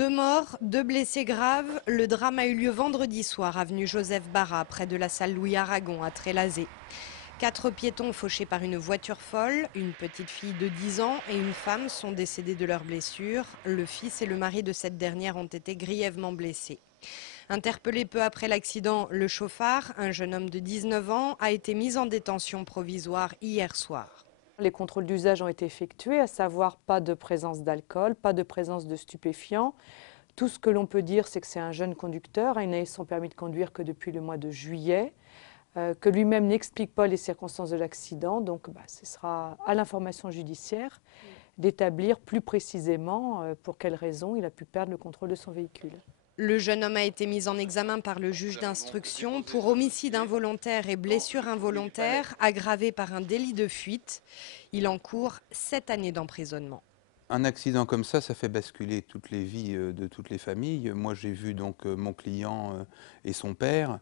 2 morts, 2 blessés graves. Le drame a eu lieu vendredi soir, avenue Joseph Bara, près de la salle Louis Aragon à Trélazé. 4 piétons fauchés par une voiture folle, une petite fille de 10 ans et une femme sont décédés de leurs blessures. Le fils et le mari de cette dernière ont été grièvement blessés. Interpellé peu après l'accident, le chauffard, un jeune homme de 19 ans, a été mis en détention provisoire hier soir. Les contrôles d'usage ont été effectués, à savoir pas de présence d'alcool, pas de présence de stupéfiants. Tout ce que l'on peut dire, c'est que c'est un jeune conducteur, il n'a eu son permis de conduire que depuis le mois de juillet, que lui-même n'explique pas les circonstances de l'accident. Donc ce sera à l'information judiciaire d'établir plus précisément pour quelles raisons il a pu perdre le contrôle de son véhicule. Le jeune homme a été mis en examen par le juge d'instruction pour homicide involontaire et blessure involontaire aggravé par un délit de fuite. Il encourt 7 années d'emprisonnement. Un accident comme ça fait basculer toutes les vies de toutes les familles. Moi, j'ai vu donc mon client et son père.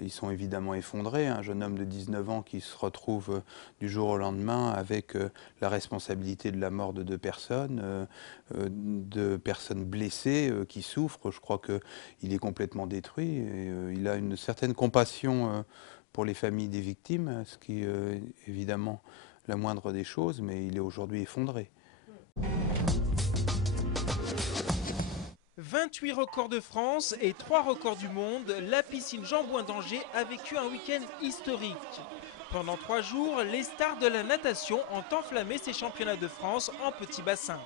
Ils sont évidemment effondrés. Un jeune homme de 19 ans qui se retrouve du jour au lendemain avec la responsabilité de la mort de 2 personnes, de personnes blessées qui souffrent. Je crois qu'il est complètement détruit. Et, il a une certaine compassion pour les familles des victimes, ce qui est évidemment la moindre des choses, mais il est aujourd'hui effondré. 28 records de France et 3 records du monde, la piscine Jean-Bouin d'Angers a vécu un week-end historique. Pendant 3 jours, les stars de la natation ont enflammé ces championnats de France en petit bassin.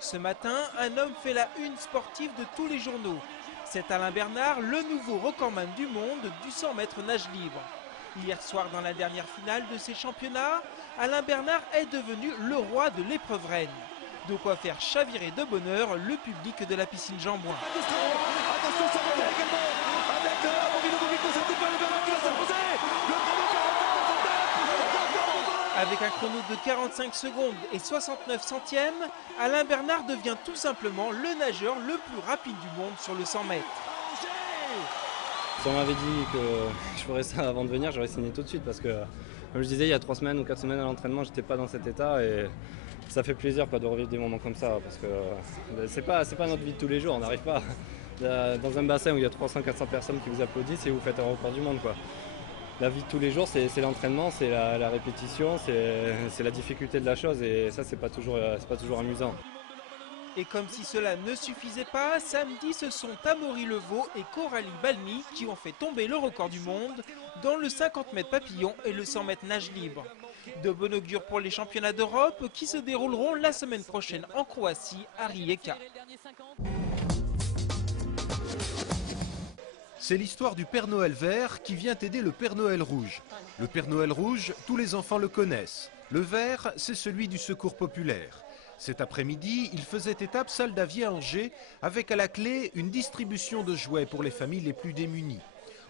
Ce matin, un homme fait la une sportive de tous les journaux. C'est Alain Bernard, le nouveau recordman du monde du 100 mètres nage libre. Hier soir, dans la dernière finale de ces championnats, Alain Bernard est devenu le roi de l'épreuve reine. De quoi faire chavirer de bonheur le public de la piscine Jean-Bouin. Avec un chrono de 45 secondes et 69 centièmes, Alain Bernard devient tout simplement le nageur le plus rapide du monde sur le 100 mètres. Si on m'avait dit que je ferais ça avant de venir, j'aurais signé tout de suite parce que, comme je disais, il y a 3 semaines ou 4 semaines à l'entraînement, j'étais pas dans cet état et ça fait plaisir de revivre des moments comme ça parce que c'est pas notre vie de tous les jours, on n'arrive pas dans un bassin où il y a 300-400 personnes qui vous applaudissent et vous faites un record du monde, quoi. La vie de tous les jours, c'est l'entraînement, c'est la répétition, c'est la difficulté de la chose et ça, c'est pas toujours amusant. Et comme si cela ne suffisait pas, samedi, ce sont Amaury Levaux et Coralie Balmy qui ont fait tomber le record du monde dans le 50 mètres papillon et le 100 mètres nage libre. De bon augure pour les championnats d'Europe qui se dérouleront la semaine prochaine en Croatie, à Rijeka. C'est l'histoire du Père Noël vert qui vient aider le Père Noël rouge. Le Père Noël rouge, tous les enfants le connaissent. Le vert, c'est celui du secours populaire. Cet après-midi, il faisait étape salle d'Avier à Angers, avec à la clé une distribution de jouets pour les familles les plus démunies.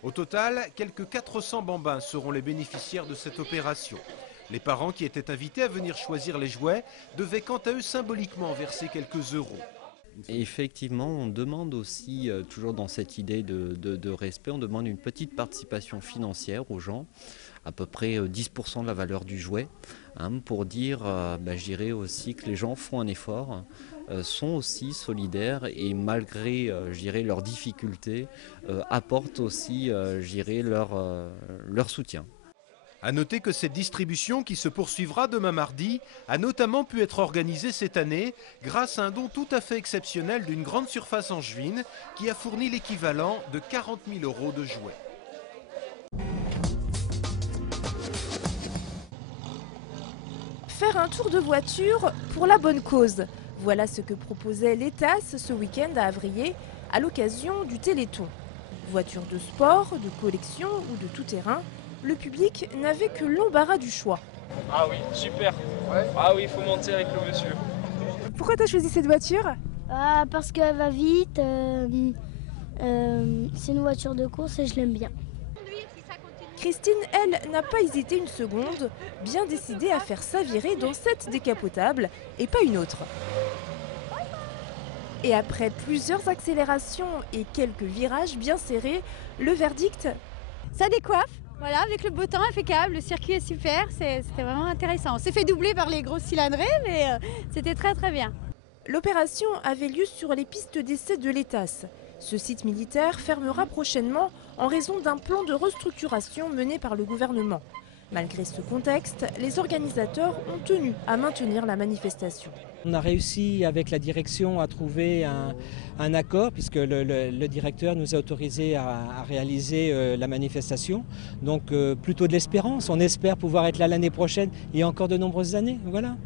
Au total, quelques 400 bambins seront les bénéficiaires de cette opération. Les parents qui étaient invités à venir choisir les jouets devaient quant à eux symboliquement verser quelques euros. Et effectivement, on demande aussi, toujours dans cette idée de respect, on demande une petite participation financière aux gens, à peu près 10% de la valeur du jouet, pour dire, je dirais aussi que les gens font un effort, sont aussi solidaires et malgré, je dirais, leurs difficultés, apportent aussi, je dirais, leur soutien. A noter que cette distribution, qui se poursuivra demain mardi, a notamment pu être organisée cette année grâce à un don tout à fait exceptionnel d'une grande surface angevine qui a fourni l'équivalent de 40 000 euros de jouets. Faire un tour de voiture pour la bonne cause. Voilà ce que proposait l'ETAS ce week-end à Avrier à l'occasion du Téléthon. Voiture de sport, de collection ou de tout-terrain, le public n'avait que l'embarras du choix. Ah oui, super. Ouais. Ah oui, il faut monter avec le monsieur. Pourquoi tu as choisi cette voiture? Parce qu'elle va vite, c'est une voiture de course et je l'aime bien. Christine, elle, n'a pas hésité une seconde, bien décidée à faire s'avirer dans cette décapotable et pas une autre. Et après plusieurs accélérations et quelques virages bien serrés, le verdict? Ça décoiffe, voilà, avec le beau temps impeccable, le circuit est super, c'était vraiment intéressant. On s'est fait doubler par les grosses cylindrées, mais c'était très très bien. L'opération avait lieu sur les pistes d'essai de l'ETAS. Ce site militaire fermera prochainement en raison d'un plan de restructuration mené par le gouvernement. Malgré ce contexte, les organisateurs ont tenu à maintenir la manifestation. On a réussi avec la direction à trouver un accord puisque le directeur nous a autorisé à réaliser la manifestation. Donc plutôt de l'espérance, on espère pouvoir être là l'année prochaine et encore de nombreuses années. Voilà.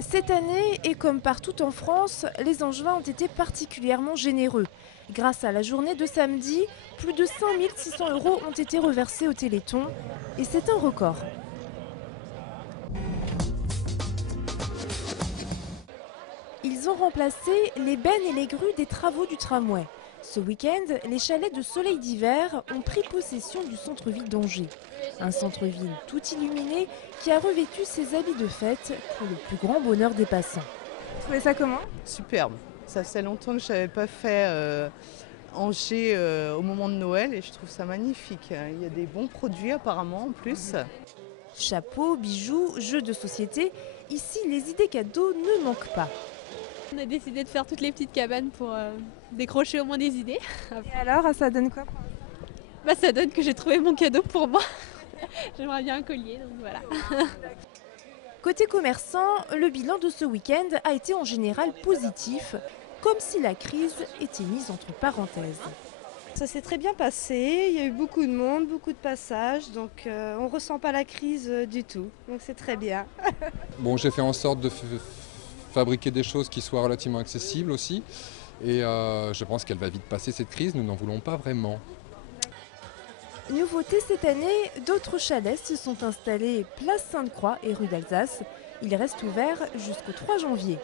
Cette année, et comme partout en France, les Angevins ont été particulièrement généreux. Grâce à la journée de samedi, plus de 5 600 € ont été reversés au Téléthon. Et c'est un record. Ils ont remplacé les bennes et les grues des travaux du tramway. Ce week-end, les chalets de soleil d'hiver ont pris possession du centre-ville d'Angers. Un centre-ville tout illuminé qui a revêtu ses habits de fête pour le plus grand bonheur des passants. Vous trouvez ça comment? Superbe. Ça faisait longtemps que je n'avais pas fait Angers au moment de Noël et je trouve ça magnifique. Il y a des bons produits apparemment en plus. Chapeaux, bijoux, jeux de société, ici les idées cadeaux ne manquent pas. On a décidé de faire toutes les petites cabanes pour décrocher au moins des idées. Et alors, ça donne quoi? Ça donne que j'ai trouvé mon cadeau pour moi. J'aimerais bien un collier, donc voilà. Côté commerçant, le bilan de ce week-end a été en général positif, comme si la crise était mise entre parenthèses. Ça s'est très bien passé, il y a eu beaucoup de monde, beaucoup de passages, donc on ne ressent pas la crise du tout, donc c'est très bien. Bon, j'ai fait en sorte de fabriquer des choses qui soient relativement accessibles aussi, et je pense qu'elle va vite passer cette crise, nous n'en voulons pas vraiment. Nouveauté cette année, d'autres chalets se sont installés place Sainte-Croix et rue d'Alsace. Ils restent ouverts jusqu'au 3 janvier.